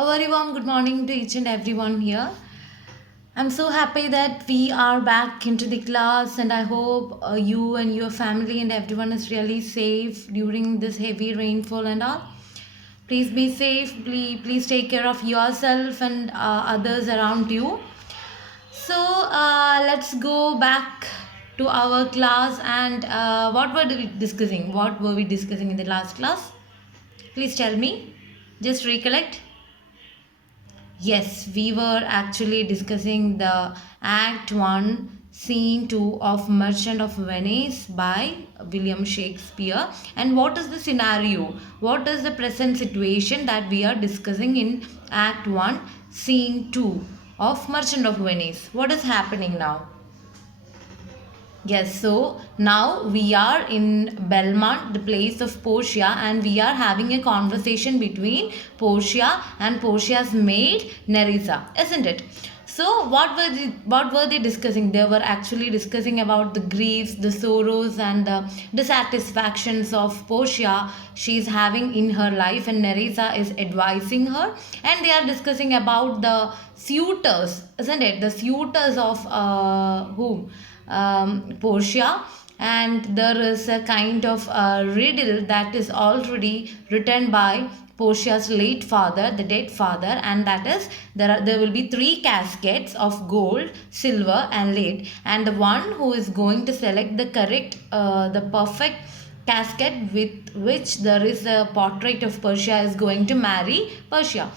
A very warm good morning to each and everyone here. I'm so happy that we are back into the class, and I hope you and your family and everyone is really safe during this heavy rainfall and all. Please be safe. Please take care of yourself and others around you. So let's go back to our class and what were we discussing? What were we discussing in the last class? Please tell me. Just recollect. Yes, we were actually discussing the Act 1, Scene 2 of Merchant of Venice by William Shakespeare. And what is the scenario? What is the present situation that we are discussing in Act 1, Scene 2 of Merchant of Venice? What is happening now? Yes, so now we are in Belmont, the place of Portia, and we are having a conversation between Portia and Portia's maid Nerissa, isn't it? So what were they discussing? They were actually discussing about the griefs, the sorrows, and the dissatisfactions of Portia she's having in her life, and Nerissa is advising her, and they are discussing about the suitors, isn't it? The suitors of whom? Portia, and there is a kind of riddle that is already written by Portia's late father, the dead father, and that is there will be three caskets of gold, silver, and lead, and the one who is going to select the correct, the perfect casket with which there is a portrait of Portia is going to marry Portia.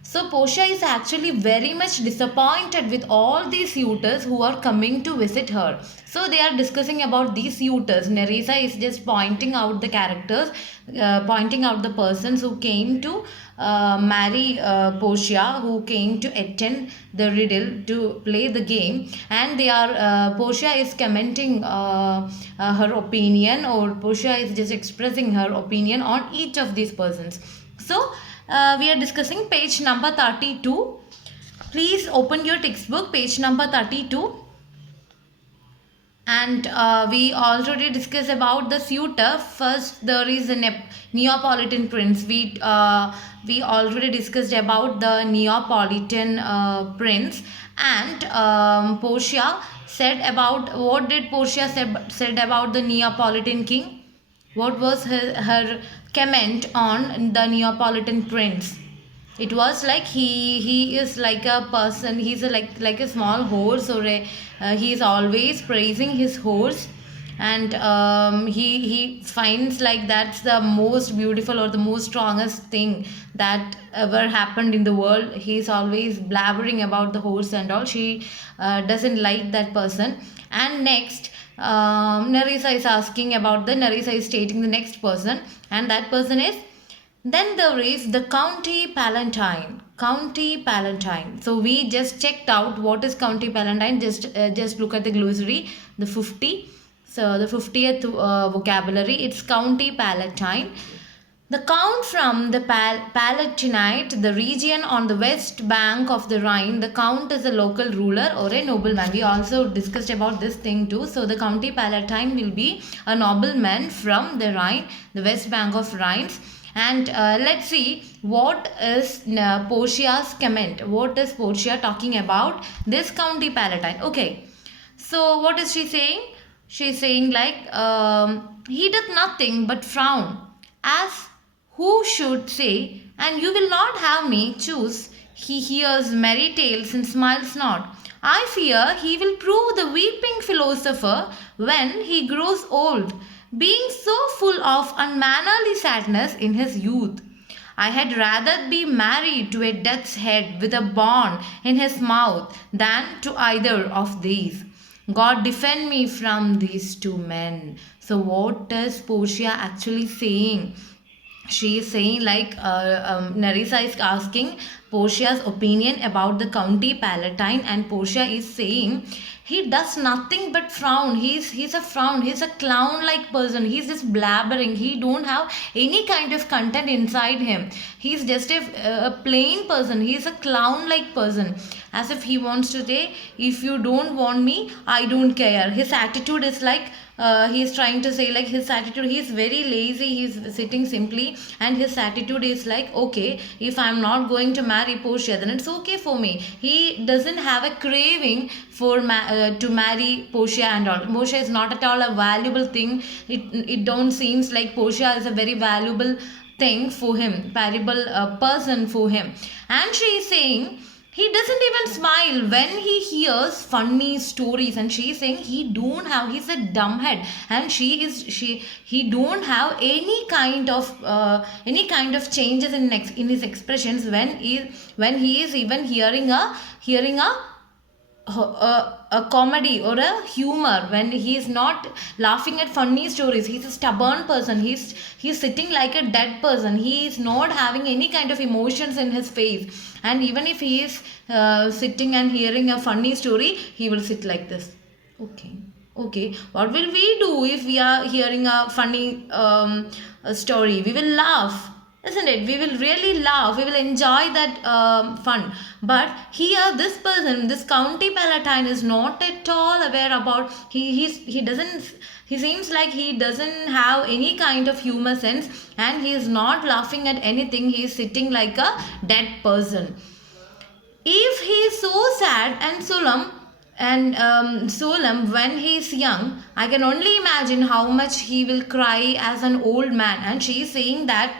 So Portia is actually very much disappointed with all these suitors who are coming to visit her. So they are discussing about these suitors. Nerissa is just pointing out the characters, pointing out the persons who came to marry Portia, who came to attend the riddle to play the game, and they are Portia is commenting her opinion, or Portia is just expressing her opinion on each of these persons. So we are discussing page number 32. Please open your textbook, page number 32. And we already discussed about the suitor. First, there is a Neapolitan prince. We already discussed about the Neapolitan prince, and Portia said about, what did Portia said about the Neapolitan king? What was her comment on the Neapolitan prince? It was like he is like a person. He's like a small horse, or he is always praising his horse, and he finds like that's the most beautiful or the most strongest thing that ever happened in the world. He's always blabbering about the horse and all. She doesn't like that person. And next, Nerissa is stating the next person, and that person is, then there is the County Palatine. County Palatine. So we just checked out what is County Palatine. Just look at the glossary, the 50. So the 50th vocabulary. It's County Palatine. The count from the Palatinate, the region on the west bank of the Rhine. The count is a local ruler or a nobleman. We also discussed about this thing too. So the County Palatine will be a nobleman from the Rhine, the west bank of Rhine. And let's see what is Portia's comment. What is Portia talking about this County Palatine? Okay, so what is she saying? She's saying like, he doth nothing but frown, as who should say, and you will not have me choose. He hears merry tales and smiles not. I fear he will prove the weeping philosopher when he grows old, being so full of unmannerly sadness in his youth. I had rather be married to a death's head with a bond in his mouth than to either of these. God defend me from these two men. So what is Portia actually saying? She is saying like, Nerissa is asking Portia's opinion about the County Palatine, and Portia is saying he does nothing but frown. He's a frown. He's a clown like person. He's just blabbering. He don't have any kind of content inside him. He's just a plain person. He's a clown like person, as if he wants to say, if you don't want me, I don't care. His attitude is like, he's trying to say like, his attitude, he's very lazy, he's sitting simply, and his attitude is like, okay, if I'm not going to marry marry Portia, then it's okay for me. He doesn't have a craving for to marry Portia and all. Portia is not at all a valuable thing. It don't seems like Portia is a very valuable thing for him, valuable person for him. And she is saying he doesn't even smile when he hears funny stories, and she's saying he's a dumbhead, and he don't have any kind of changes in his expressions when he is even hearing a comedy or a humor, when he is not laughing at funny stories. He's a stubborn person. He's sitting like a dead person. He is not having any kind of emotions in his face, and even if he is sitting and hearing a funny story, he will sit like this. Okay, what will we do if we are hearing a funny story? We will laugh, isn't it? We will really laugh. We will enjoy that fun. But here, this County Palatine is not at all aware about. He doesn't. He seems like he doesn't have any kind of humor sense, and he is not laughing at anything. He is sitting like a dead person. If he is so sad and solemn when he is young, I can only imagine how much he will cry as an old man. And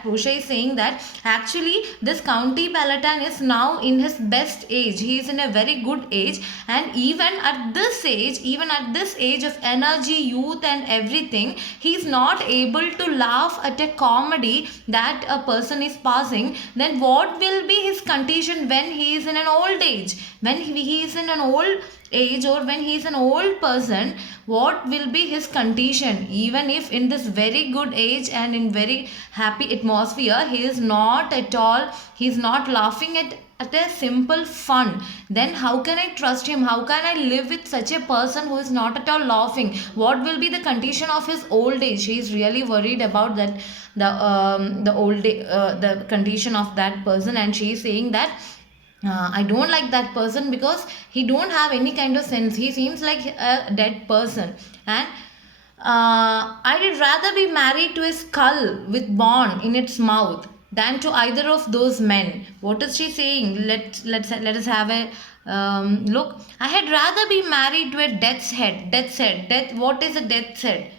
Portia is saying that actually this County Palatine is now in his best age. He is in a very good age, and even at this age of energy, youth and everything, he is not able to laugh at a comedy that a person is passing. Then what will be his condition when he is in an old age? When he is in an old age, or when he is an old person, what will be his condition? Even if in this very good age and in very happy atmosphere, he is not laughing at a simple fun, then how can I trust him? How can I live with such a person who is not at all laughing? What will be the condition of his old age? He is really worried about that, the condition of that person. And she is saying that I don't like that person because he don't have any kind of sense. He seems like a dead person. And I'd rather be married to a skull with bone in its mouth than to either of those men. What is she saying? Let us have a look. I had rather be married to a death's head. Death. What is a death's head?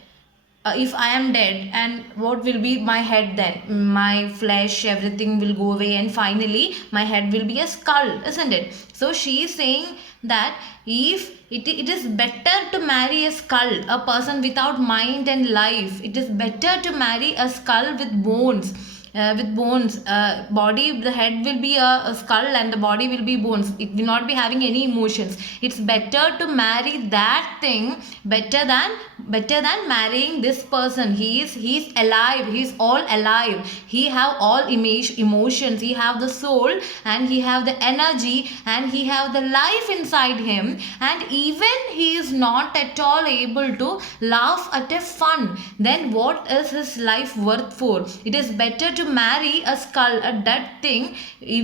If I am dead, and what will be my head then? My flesh, everything will go away, and finally my head will be a skull, isn't it? So she is saying that if it is better to marry a skull, a person without mind and life. It is better to marry a skull with bones. Body, the head will be a skull and the body will be bones. It will not be having any emotions. It's better to marry that thing better than marrying this person. He's alive. He's all alive. He have all emotions. He have the soul, and he have the energy, and he have the life inside him, and even he is not at all able to laugh at a fun. Then what is his life worth for? It is better to marry a skull, a dead thing,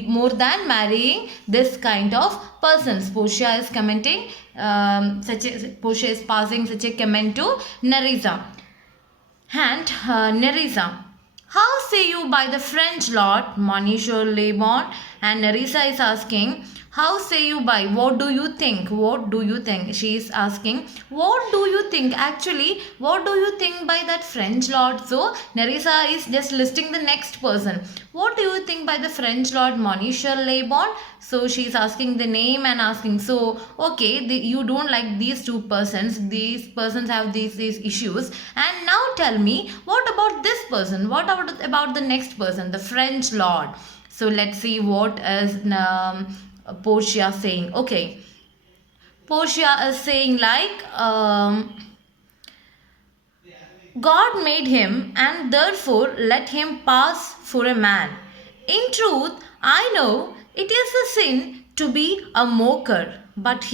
more than marrying this kind of persons. Portia is commenting, Portia is passing such a comment to Nerissa. And Nerissa, how say you by the French lord, Monsieur Lebon? And Nerissa is asking, how say you by? What do you think? What do you think? She is asking, what do you think? Actually, what do you think by that French lord? So, Nerissa is just listing the next person. What do you think by the French lord, Monsieur Lebon? So, she is asking the name and asking, so, okay, you don't like these two persons. These persons have these issues. And now tell me, what about this person? What about the next person, the French lord? So, let's see what is Portia saying. Okay, Portia is saying like, God made him, and therefore let him pass for a man. In truth, I know it is a sin to be a mocker, but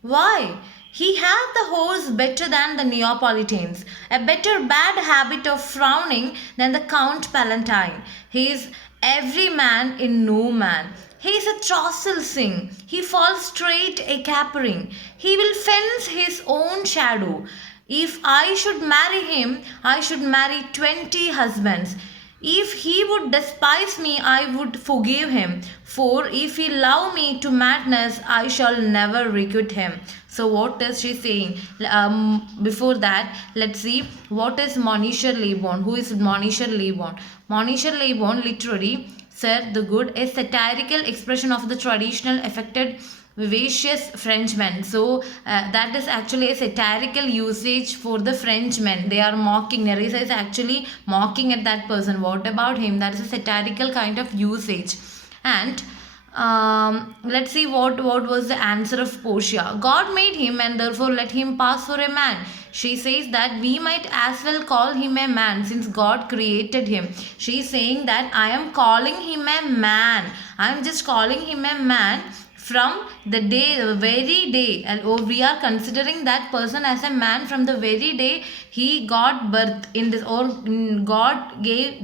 why? He hath the horse better than the Neapolitans, a better bad habit of frowning than the Count Palatine. He is every man in no man. He is a throstle sing. He falls straight a capering. He will fence his own shadow. If I should marry him, I should marry 20 husbands. If he would despise me, I would forgive him. For if he love me to madness, I shall never requite him. So what is she saying? Before that, let's see what is Monisha Lebon. Who is Monisha Lebon? Monisha Lebon literally said the good, a satirical expression of the traditional affected vivacious Frenchmen. So that is actually a satirical usage for the Frenchmen. They are mocking. Nerissa is actually mocking at that person. What about him? That is a satirical kind of usage. And let's see what was the answer of Portia. God made him and therefore let him pass for a man. She says that we might as well call him a man since God created him. She is saying that I am calling him a man. I am just calling him a man from the very day, and we are considering that person as a man from the very day he got birth in this, or God gave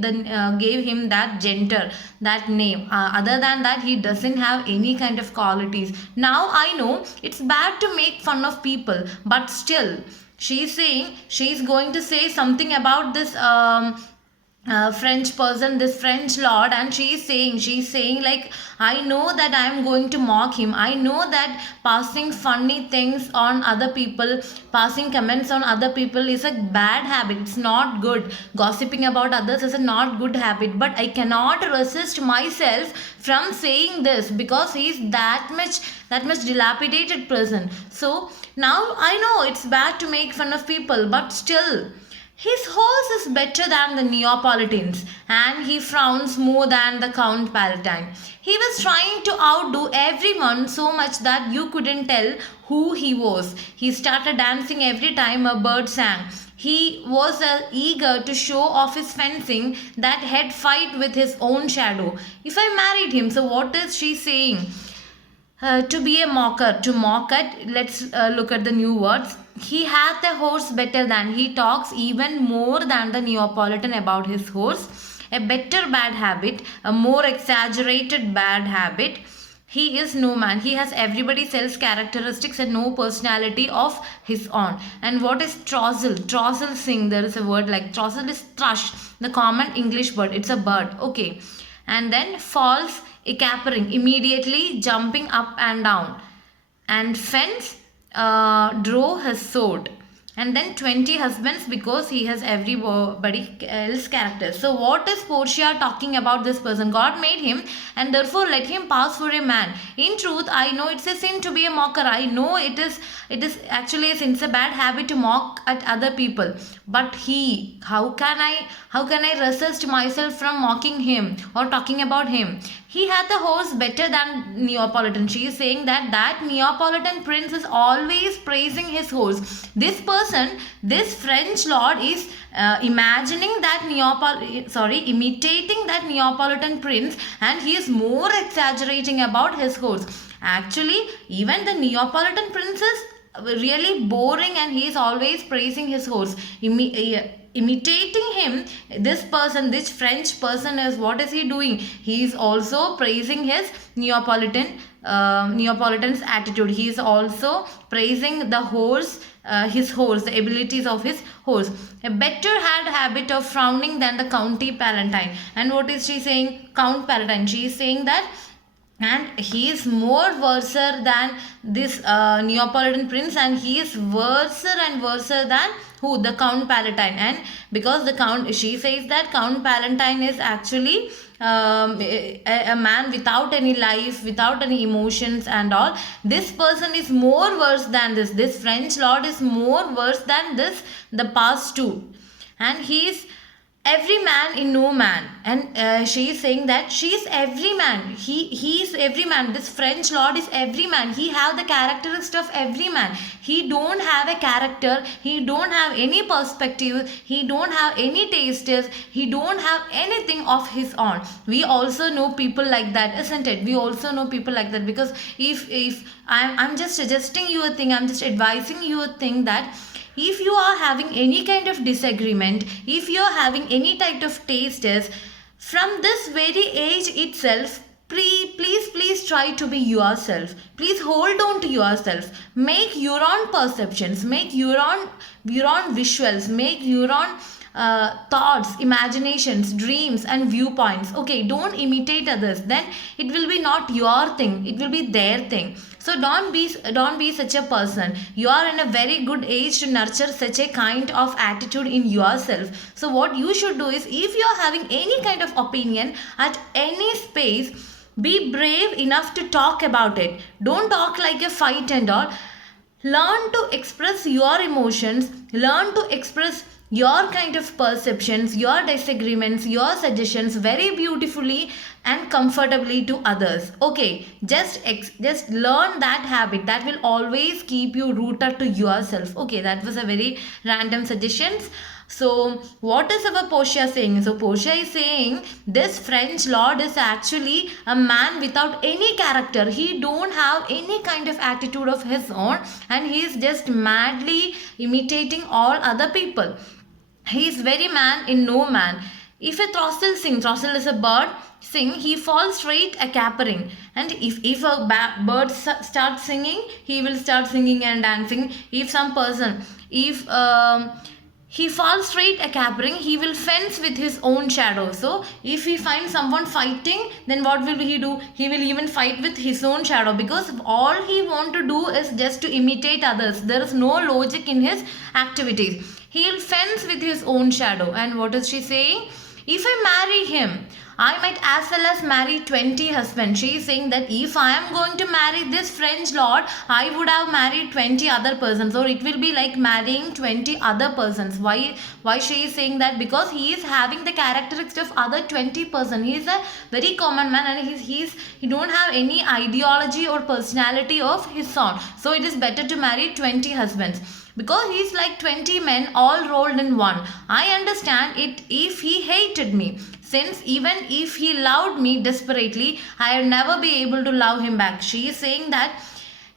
him that gender, that name. Other than that, he doesn't have any kind of qualities. Now I know it's bad to make fun of people, but still she's saying, she's going to say something about this French person, this French lord, and she's saying like, I know that I am going to mock him. I know that passing funny things on other people, passing comments on other people is a bad habit. It's not good. Gossiping about others is a not good habit, but I cannot resist myself from saying this because he's that much dilapidated person. So now I know it's bad to make fun of people, but still his horse is better than the Neapolitans, and he frowns more than the Count Palatine. He was trying to outdo everyone so much that you couldn't tell who he was. He started dancing every time a bird sang. He was eager to show off his fencing that had fight with his own shadow. If I married him, so what is she saying? To be a mocker, to mock at, let's look at the new words. He hath a horse better than, he talks even more than the Neapolitan about his horse. A better bad habit, a more exaggerated bad habit. He is no man. He has everybody else's characteristics and no personality of his own. And what is trousel? Trousel sing. There is a word like trousel is thrush, the common English bird. It's a bird. Okay. And then false, capering, immediately jumping up and down. And fence, draw his sword. And then 20 husbands because he has everybody else character. So what is Portia talking about this person? God made him and therefore let him pass for a man. In truth, I know it's a sin to be a mocker. I know it is actually a sin. It's a bad habit to mock at other people. But how can I resist myself from mocking him or talking about him? He had the horse better than Neapolitan. She is saying that Neapolitan prince is always praising his horse. This person, this French lord is imitating that Neapolitan prince, and he is more exaggerating about his horse. Actually, even the Neapolitan prince is really boring, and he is always praising his horse. Imitating him, this French person is, what is he doing? He is also praising his Neapolitan's attitude. He is also praising the horse, his horse, the abilities of his horse. A better had habit of frowning than the County Palatine. And what is she saying? Count Palatine. She is saying that, and he is more worser than this Neapolitan prince, and he is worser and worser than who? The Count Palatine. And because she says that Count Palatine is actually a man without any life, without any emotions and all. This person is more worse than this French lord is more worse than the past two, and he is every man in no man. And she is saying that she is every man. He is every man. This French lord is every man. He have the characteristics of every man. He don't have a character. He don't have any perspective. He don't have any tastes. He don't have anything of his own. We also know people like that, isn't it? We also know people like that, because if I'm just suggesting you a thing, I'm just advising you a thing, that if you are having any kind of disagreement, if you are having any type of tastes, from this very age itself, please try to be yourself. Please hold on to yourself. Make your own perceptions, make your own visuals, make your own thoughts, imaginations, dreams, and viewpoints. Okay, don't imitate others. Then it will be not your thing. It will be their thing. So don't be such a person. You are in a very good age to nurture such a kind of attitude in yourself. So what you should do is, if you are having any kind of opinion at any space, be brave enough to talk about it. Don't talk like a fight and all. Learn to express your emotions, learn to express your kind of perceptions, your disagreements, your suggestions very beautifully and comfortably to others. Okay, just learn that habit. That will always keep you rooted to yourself. Okay, that was a very random suggestions. So what is our Portia saying? So Portia is saying this French lord is actually a man without any character. He don't have any kind of attitude of his own, and he is just madly imitating all other people. He is very man in no man. If a throstle sings, throstle is a bird, sing, he falls straight a capering. And if a bird starts singing, he will start singing and dancing. If some person, if he falls straight a capering, he will fence with his own shadow. So if he finds someone fighting, then what will he do? He will even fight with his own shadow, because all he want to do is just to imitate others. There is no logic in his activities. He will fence with his own shadow. And what is she saying? If I marry him, I might as well as marry 20 husbands. She is saying that if I am going to marry this French lord, I would have married 20 other persons, or it will be like marrying 20 other persons. Why she is saying that? Because he is having the characteristics of other 20 person. He is a very common man, and he don't have any ideology or personality of his own. So it is better to marry 20 husbands, because he is like 20 men all rolled in one. I understand it if he hated me, since even if he loved me desperately, I will never be able to love him back. She is saying that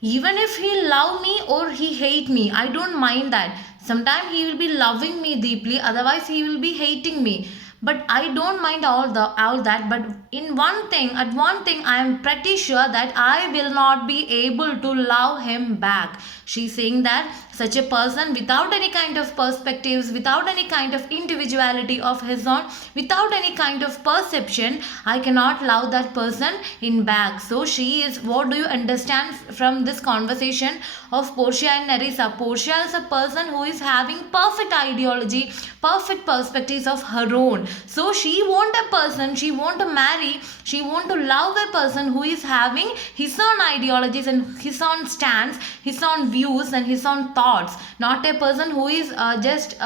even if he love me or he hate me, I don't mind that. Sometimes he will be loving me deeply, otherwise he will be hating me. But I don't mind all that. But at one thing, I am pretty sure that I will not be able to love him back. She's saying that such a person without any kind of perspectives, without any kind of individuality of his own, without any kind of perception, I cannot love that person in back. So she is, what do you understand from this conversation of Portia and Nerissa? Portia is a person who is having perfect ideology, perfect perspectives of her own. So she want a person, she want to marry, she want to love a person who is having his own ideologies and his own stance, his own views and his own thoughts, not a person who is just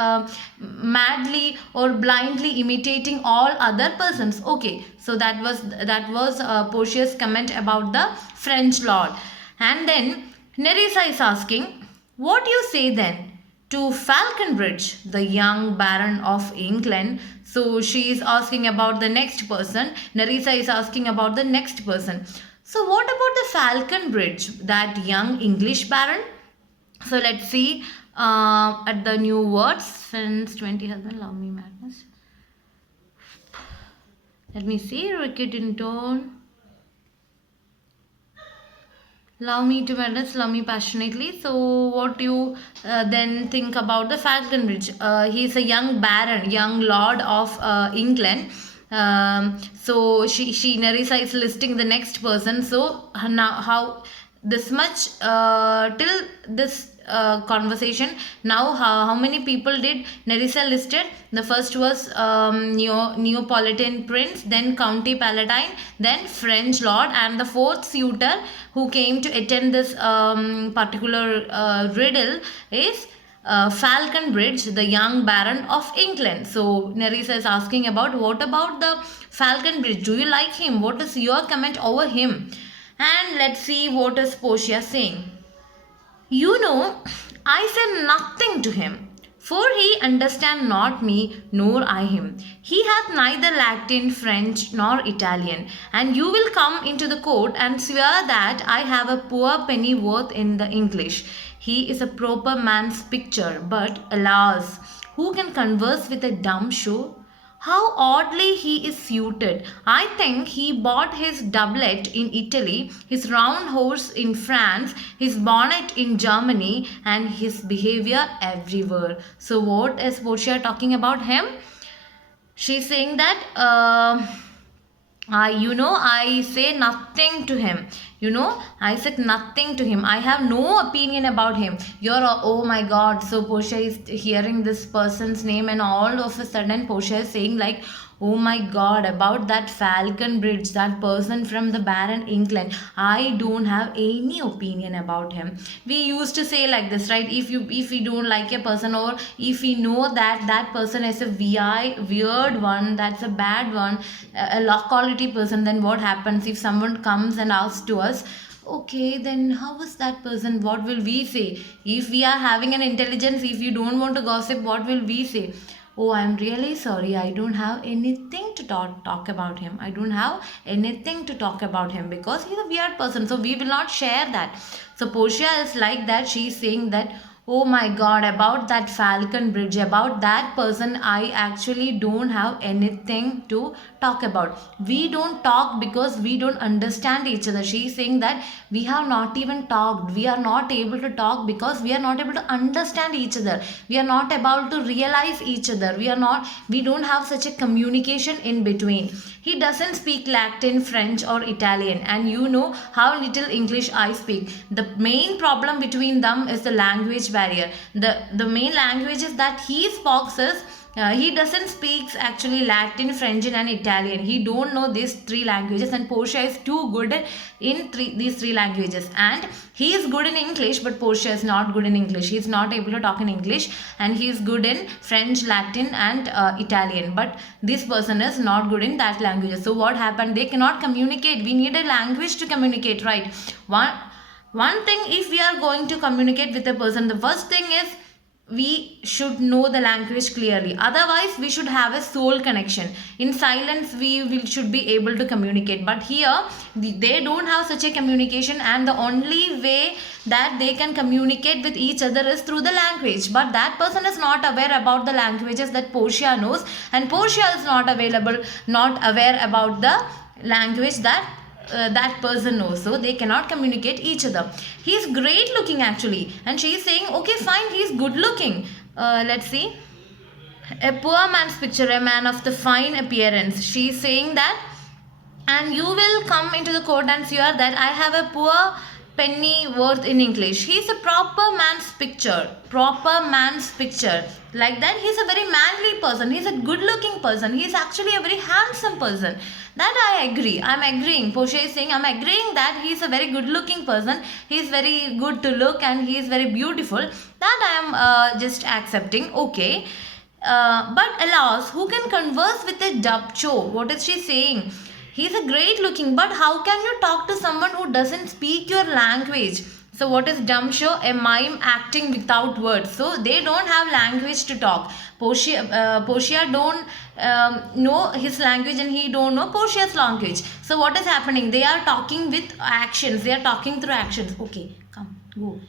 madly or blindly imitating all other persons. Okay, so that was Portia's comment about the French lord. And then Nerissa is asking, what do you say then to Falconbridge, the young Baron of England? So she is asking about the next person. Nerissa is asking about the next person. So what about the Falconbridge, that young English Baron? So let's see at the new words. Since 20 husband, love me madness. Let me see. Ricket in tone. Love me to madness, love me passionately. So what do you then think about the Falconbridge? He is a young baron, young lord of England. So she Nerissa is listing the next person. So now how this much till this conversation, now how many people did Nerissa listed? The first was Neapolitan prince, then County Palatine, then French lord, and the fourth suitor who came to attend this particular riddle is Falconbridge, the young Baron of England. So Nerissa is asking about, what about the Falconbridge? Do you like him? What is your comment over him? And let's see what is Portia saying. You know, I said nothing to him, for he understand not me, nor I him. He hath neither Latin, French, nor Italian. And you will come into the court and swear that I have a poor penny worth in the English. He is a proper man's picture, but alas, who can converse with a dumb show? How oddly he is suited. I think he bought his doublet in Italy, his round horse in France, his bonnet in Germany, and his behavior everywhere. So, what is Portia talking about him? She's saying that. I say nothing to him. I said nothing to him. I have no opinion about him. Oh my God. So Portia is hearing this person's name, and all of a sudden Portia is saying like, oh my God, about that Falcon Bridge, that person from the Baron England. I don't have any opinion about him. We used to say like this, right? If we don't like a person, or if we know that that person is a weird one, that's a bad one, a low quality person, then what happens if someone comes and asks to us, okay, then how was that person? What will we say? If we are having an intelligence, if you don't want to gossip, what will we say? Oh, I'm really sorry. I don't have anything to talk about him. I don't have anything to talk about him because he's a weird person. So we will not share that. So Portia is like that. She's saying that, oh my God, about that Falcon Bridge, about that person, I actually don't have anything to talk about. We don't talk because we don't understand each other. She's saying that we have not even talked. We are not able to talk because we are not able to understand each other. We are not able to realize each other. We don't have such a communication in between. He doesn't speak Latin, French, or Italian, and you know how little English I speak. The main problem between them is the language barrier. The main languages that he speaks is he doesn't speak actually Latin, French, and Italian. He don't know these three languages, and Portia is too good in these three languages. And he is good in English, but Portia is not good in English. He is not able to talk in English, and he is good in French, Latin, and Italian. But this person is not good in that language. So what happened? They cannot communicate. We need a language to communicate, right? One thing, if we are going to communicate with a person, the first thing is we should know the language clearly. Otherwise we should have a soul connection. In silence should be able to communicate, but here they don't have such a communication, and the only way that they can communicate with each other is through the language. But that person is not aware about the languages that Portia knows, and Portia is not aware about the language that person knows. So they cannot communicate each other. He's great looking actually, and she's saying, okay fine, he's good looking. Let's see. A poor man's picture, a man of the fine appearance. She's saying that, and you will come into the court and swear that I have a poor penny worth in English. He's a proper man's picture. Like that, he's a very manly person. He's a good looking person. He's actually a very handsome person. That I agree. I'm agreeing. Portia is saying, I'm agreeing that he's a very good looking person. He's very good to look, and he is very beautiful. That I am just accepting. Okay. But alas, who can converse with a dubcho? What is she saying? He's a great looking, but how can you talk to someone who doesn't speak your language? So what is dumb show? A mime acting without words. So they don't have language to talk. Portia don't know his language, and he don't know Portia's language. So what is happening? They are talking with actions. They are talking through actions. Okay, come, go.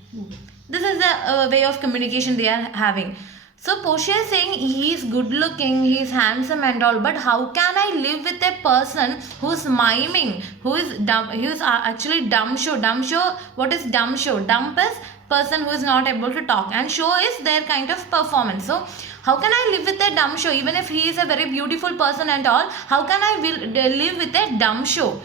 This is the way of communication they are having. So Portia is saying he is good looking, he is handsome and all, but how can I live with a person who's miming, who is dumb, who is actually dumb show? Dumb show, what is dumb show? Dumb is person who is not able to talk, and show is their kind of performance. So how can I live with a dumb show? Even if he is a very beautiful person and all, how can I live with a dumb show?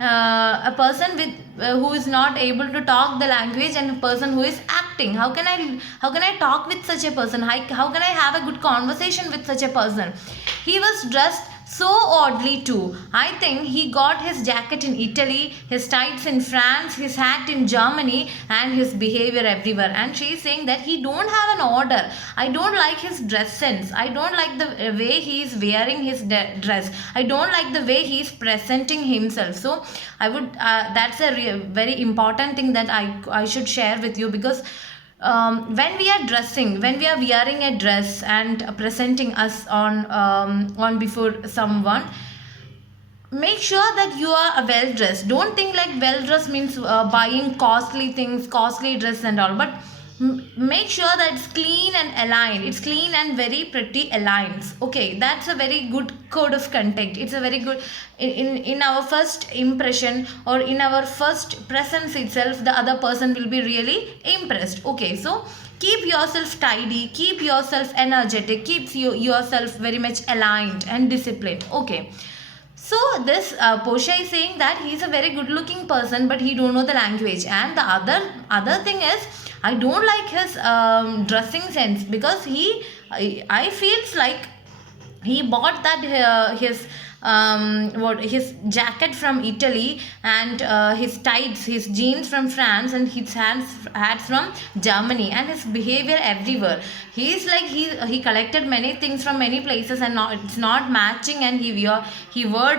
A person who is not able to talk the language, and a person who is acting, how can I talk with such a person? How can I have a good conversation with such a person? He was dressed so oddly too. I think he got his jacket in Italy, his tights in France, his hat in Germany, and his behavior everywhere. And she is saying that he don't have an order. I don't like his dress sense. I don't like the way he is wearing his dress. I don't like the way he is presenting himself. So I would that's a very important thing that I should share with you, because when we are dressing, when we are wearing a dress and presenting us on before someone, make sure that you are well dressed. Don't think like well dressed means buying costly things, costly dress and all. But make sure that it's clean and aligned. It's clean and very pretty aligned. Okay, that's a very good code of conduct. It's a very good in our first impression or in our first presence itself, the other person will be really impressed. Okay, so keep yourself tidy, keep yourself energetic, keep yourself very much aligned and disciplined. Okay, so this Portia is saying that he is a very good looking person, but he don't know the language. And the other thing is, I don't like his dressing sense, because I feels like he bought that his jacket from Italy, and his tights, his jeans from France, and his hats from Germany, and his behavior everywhere. He is like he collected many things from many places, and it's not matching, and he wear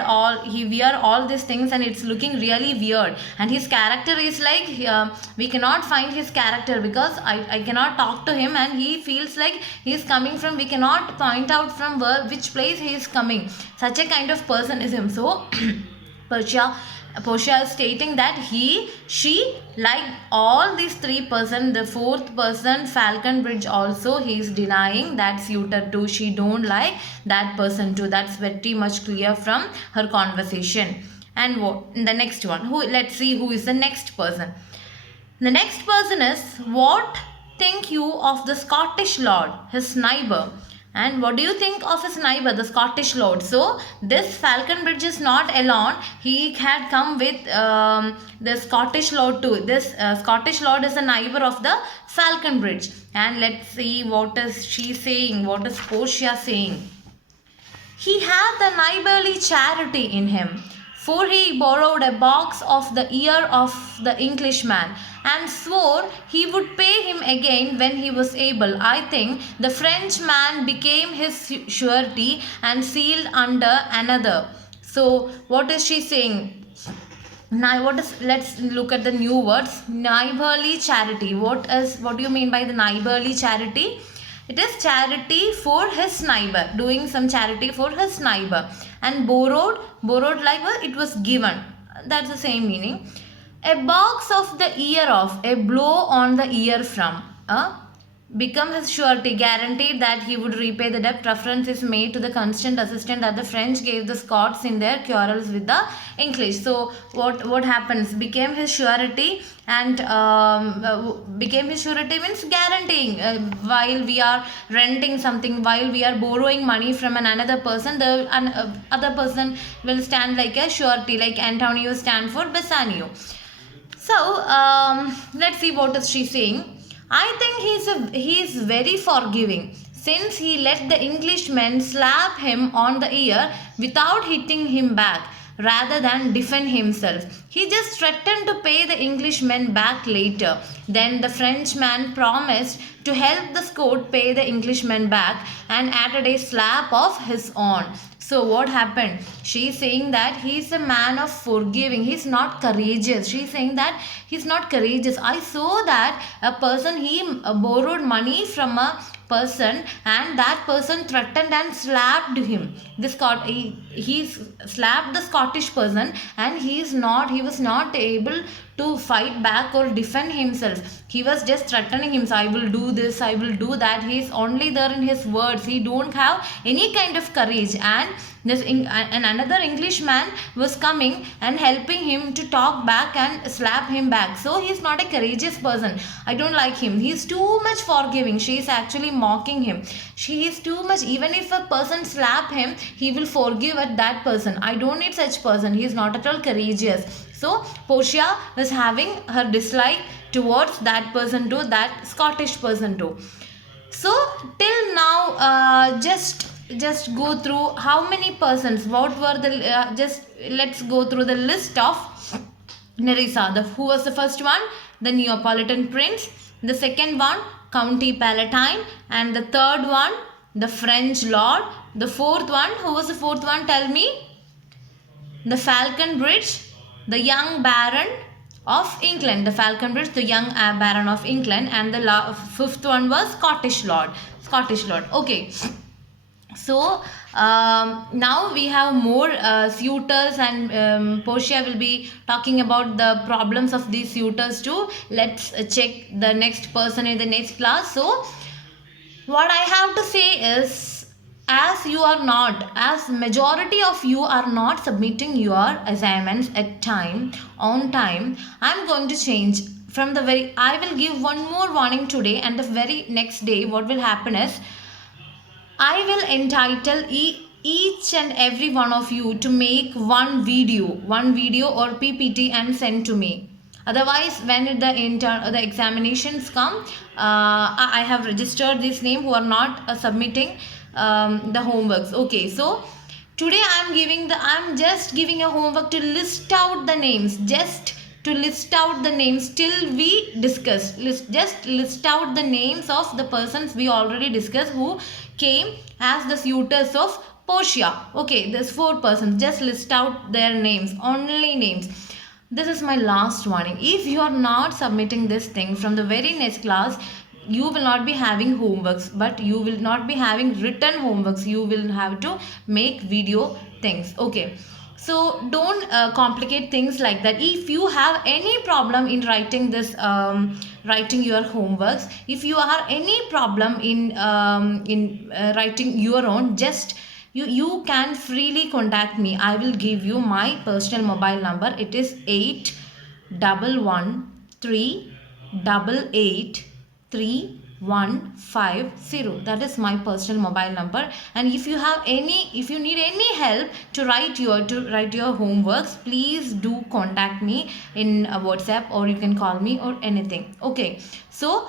all these things, and it's looking really weird. And his character is like we cannot find his character, because I cannot talk to him, and he feels like he is coming from, we cannot point out from which place he is coming. Such a kind of person is him. So Portia is stating that she like all these three person. The fourth person, Falconbridge, also he is denying that suitor too. She don't like that person too. That's very much clear from her conversation. And the next one, let's see who is the next person. The next person is, what think you of the Scottish lord, his neighbor? And what do you think of his neighbor, the Scottish lord? So this Falconbridge is not alone. He had come with the Scottish lord too. This Scottish lord is a neighbor of the Falconbridge. And let's see what is she saying. What is Portia saying? He had the neighborly charity in him, for he borrowed a box of the ear of the Englishman, and swore he would pay him again when he was able. I think the Frenchman became his surety and sealed under another. So what is she saying? Now let's look at the new words. Neighborly charity. What do you mean by the neighborly charity? It is charity for his neighbor, doing some charity for his neighbor. And borrowed like what? It was given. That's the same meaning. A box of the ear of, a blow on the ear from. Become his surety, guaranteed that he would repay the debt. Reference is made to the constant assistance that the French gave the Scots in their quarrels with the English. So what happens? Became his surety, and became his surety means guaranteeing. While we are renting something, while we are borrowing money from another person, the other person will stand like a surety, like Antonio stand for Bassanio. So let's see what is she saying. I think he is very forgiving, since he let the Englishman slap him on the ear without hitting him back, rather than defend himself. He just threatened to pay the Englishman back later. Then the Frenchman promised to help the Scot pay the Englishman back, and added a slap of his own. So what happened? She is saying that he is a man of forgiving. He is not courageous. She is saying that he is not courageous. I saw that a person, he borrowed money from a person, and that person threatened and slapped him. He slapped the Scottish person, and he was not able to fight back or defend himself. He was just threatening him. So I will do this, I will do that. He is only there in his words. He don't have any kind of courage. And another Englishman was coming and helping him to talk back and slap him back. So he is not a courageous person. I don't like him. He is too much forgiving. She is actually mocking him. She is too much. Even if a person slap him, he will forgive at that person. I don't need such person. He is not at all courageous. So Portia was having her dislike towards that person too, that Scottish person too. So till now, just go through how many persons, what were the let's go through the list of Nerissa. Who was the first one? The Neapolitan prince. The second one, County Palatine. And the third one, the French lord. The fourth one, who was the fourth one? Tell me. The Falconbridge, the young baron of England. The Falconbridge, the young baron of England. And the fifth one was Scottish lord. Okay. So now we have more suitors, and Portia will be talking about the problems of these suitors too. Let's check the next person in the next class. So what I have to say is, as you are not, as majority of you are not submitting your assignments at time, on time, I'm going to change from the very, I will give one more warning today, and the very next day what will happen is, I will entitle each and every one of you to make one video or PPT and send to me. Otherwise, when the examinations come, I have registered this name who are not submitting the homeworks. Okay, so today I'm just giving a homework to list out the names. Just to list out the names till we discussed. Just list out the names of the persons we already discussed who came as the suitors of Portia. Okay, there's 4 persons. Just list out their names, only names. This is my last warning. If you are not submitting this thing from the very next class, you will not be having homeworks, but you will not be having written homeworks. You will have to make video things. Okay, so don't complicate things like that. If you have any problem in writing this writing your homeworks, if you have any problem in writing your own, just you can freely contact me. I will give you my personal mobile number. It is 8113883150. That is my personal mobile number. And if you have any, if you need any help to write your homeworks, please do contact me in WhatsApp, or you can call me or anything. Okay, so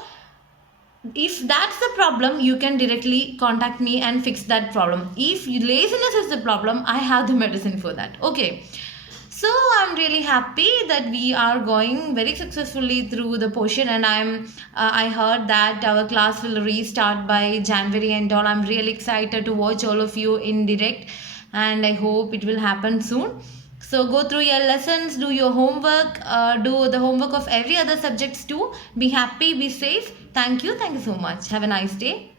if that's the problem, you can directly contact me and fix that problem. If laziness is the problem, I have the medicine for that. Okay, so I'm really happy that we are going very successfully through the portion, and I heard that our class will restart by January and all. I'm really excited to watch all of you in direct, and I hope it will happen soon. So go through your lessons, do your homework, do the homework of every other subjects too. Be happy, be safe. Thank you so much. Have a nice day.